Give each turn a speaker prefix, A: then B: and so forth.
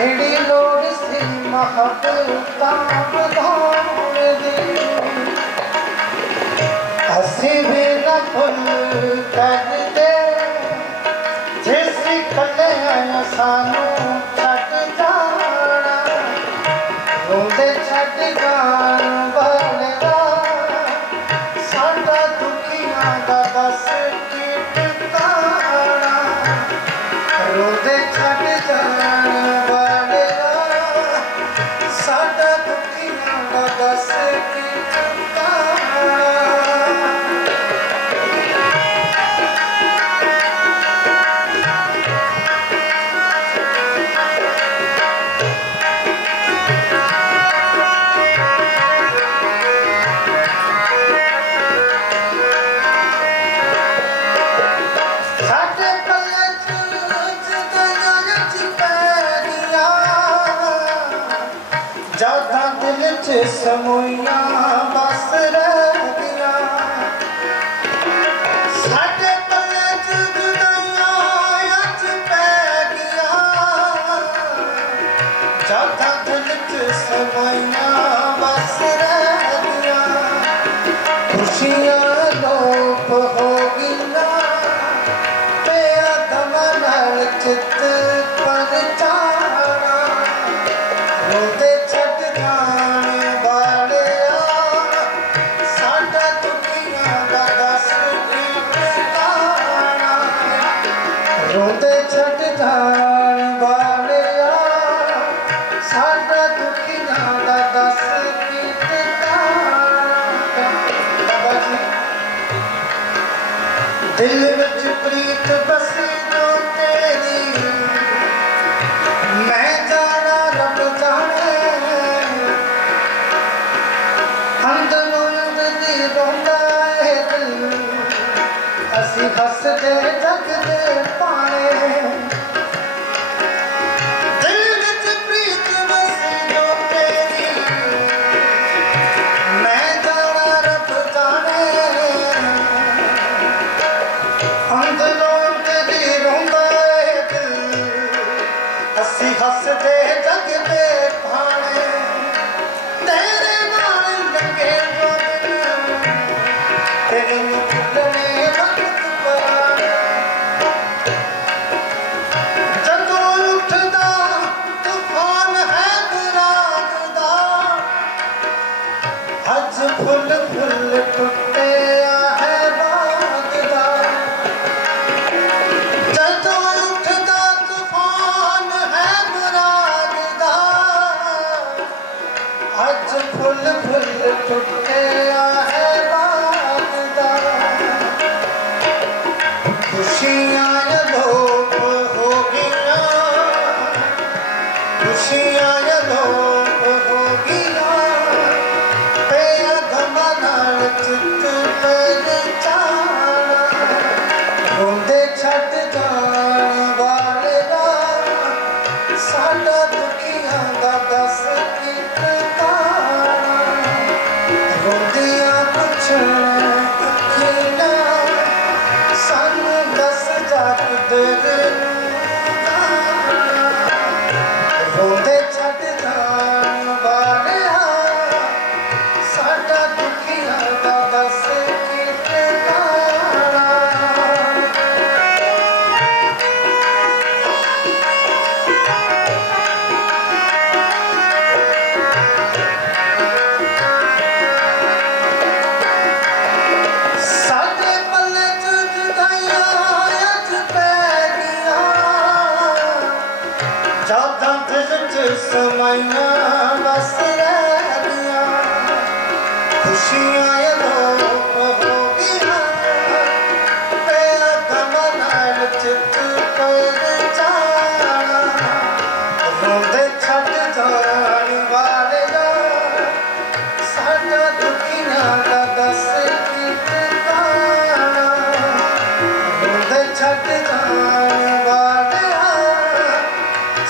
A: ਕਿਹੜੀ ਲੋੜ ਸੀ ਮੁਹੱਬਤਾਂ ਵਧਾਉਣ ਦੀ। ਅਸੀਂ ਵੀ ਨਾ ਭੁੱਲ ਕਰਦੇ ਜਿਸ ਕੱਲਿਆਂ ਸਾਨੂੰ ਛੱਡ ਜਾਣਾ। ਰੋਂਦੇ ਛੱਡ ਜਾਣ ਵਾਲਿਆ ਸਾਡਾ ਦੁਖੀਆਂ ਦਾ ਦੱਸ ਕੀ ਟਿਕਾਣਾ। ਰੋਂਦੇ ਛੱਡ ਦਿਲ ਚ ਸਮੋਈਆਂ ਬਸ ਰਹਿ ਗਿਆ ਸਾਡੇ ਪੱਲੇ ਚ ਦੁਨੀਆਂ ਚ ਪੈ ਗਿਆ। ਜਾਦਾਂ ਦਿਲ ਚ ਸਮੋਈਆਂ ਬਸ ਰਹਿ ਗਿਆ ਖੁਸ਼ੀਆਂ ਲੋਪ ਹੋ ਰੋਦੇ ਛੱਡ ਜਾਣ ਵਾਲਿਆ, ਸਾਡਾ ਦੁਖੀਆਂ ਦਾ ਦੱਸ ਕੀ ਟਿਕਾਣਾ। ਦਿਲ ਵਿੱਚ ਪ੍ਰੀਤ ਬਸੀ ਜੋ ਤੇਰੀ, ਮੈਂ ਜਾਣਾ ਰੱਬ ਜਾਣੇ। ਅੰਦਰੋਂ ਅੰਦਰੀ ਰੋਂਦਾ ਏ ਦਿਲ, ਅਸੀਂ ਹੱਸਦੇ ਜਗਦੇ ਅਸੀਂ ਹੱਸਦੇ ਜਗਦੇ ਭਾਣੇ। ਤੇਰੇ ਨਾਲ ਲੰਗੇ ਜੋ ਦਿਨ ਤੈਨੂੰ ਭੁੱਲਣੇ ਵਕਤ ਪਰਾਣੇ। ਜਦੋਂ ਉੱਠਦਾ ਤੂਫਾਨ ਹੈ ਗੁਰਾਗ ਦਾ ਅੱਜ ਫੁੱਲ ਫੁੱਲ ਟੁੱਟਿਆ ਟੁੱਟਿਆ ਹੈ ਬਾਗ ਦਾ ਖੁਸ਼ੀਆਂ ਸਾਨੂੰ ਦੱਸ ਜਾ ਕਿਧਰ ਜਾਦਾਂ